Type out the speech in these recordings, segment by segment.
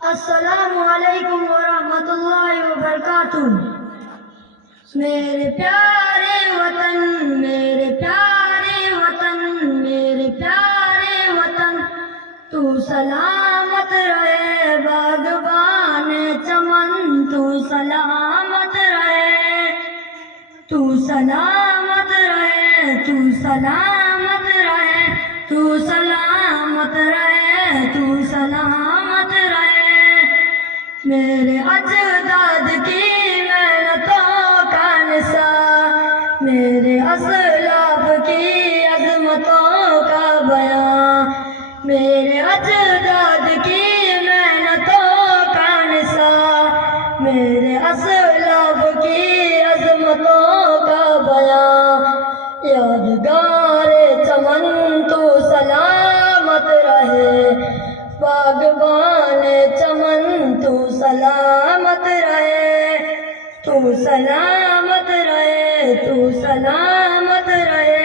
अस्सलामु अलैकुम वरहमतुल्लाहि वबरकातुह। मेरे प्यारे वतन, मेरे प्यारे वतन, मेरे प्यारे वतन, तू सलामत रहे बागबान चमन, तू सलामत रहे, तू सलामत रहे, तू सलामत रहे, तू सलामत रहे, तू सलामत रहे। मेरे अजदाद की मेहनतों का निसार, मेरे असलाफ की अजमतों का बयां, मेरे अजदाद की मेहनतों का निसार, मेरे असलाफ की अजमतों का बयां। यादगारे चमन तू सलामत रहे, बागबान चमन तू सलामत रहे, तू सलामत रहे, तू सलामत रहे,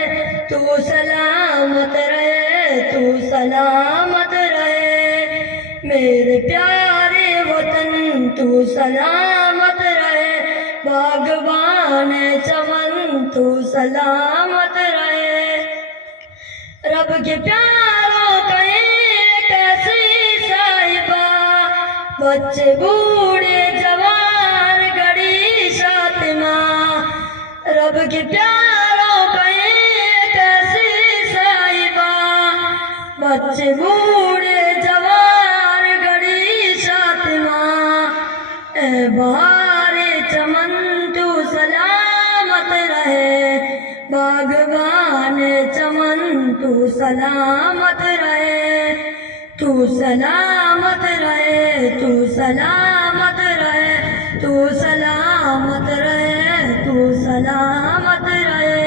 तू सलामत रहे, तू सलामत रहे। मेरे प्यारे वतन तू सलामत रहे, बागबान चमन तू सलामत रहे। रब के प्यारों का एक ऐसी साहिबा, बच्चे बूढ़े जवान गड़ी शातिमा। रब के प्यारों का एक ऐसी साहिबा, बच्चे बूढ़े जवान गड़ी शातिमा। ए बहारे चमन तू सलामत रहे, बागबान चमन तू सलामत रहे, तू सलामत रहे, तू सलामत रहे, तू सलामत रहे, तू सलामत रहे।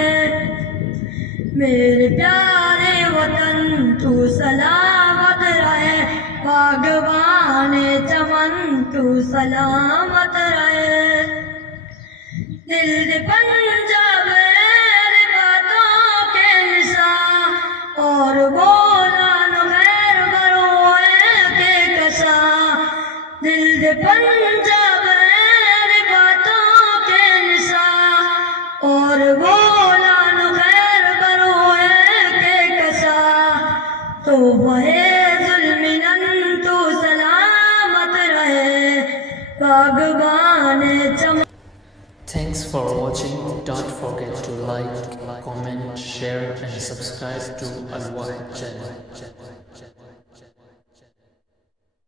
मेरे प्यारे वतन तू सलामत रहे, बागबान चमन तू सलामत रहे। दिल दे पंजाब बातों के निशा, और बोला न गैर बरोए के कशा। दिल दे पंजाब बातों के निशा, और बोला न गैर बरोए के कशा। तो वहे जुल्मिनन तू सलामत रहे, बागबान चमन। Thanks for watching. Don't forget to like, comment, share and subscribe to Al Wahid channel.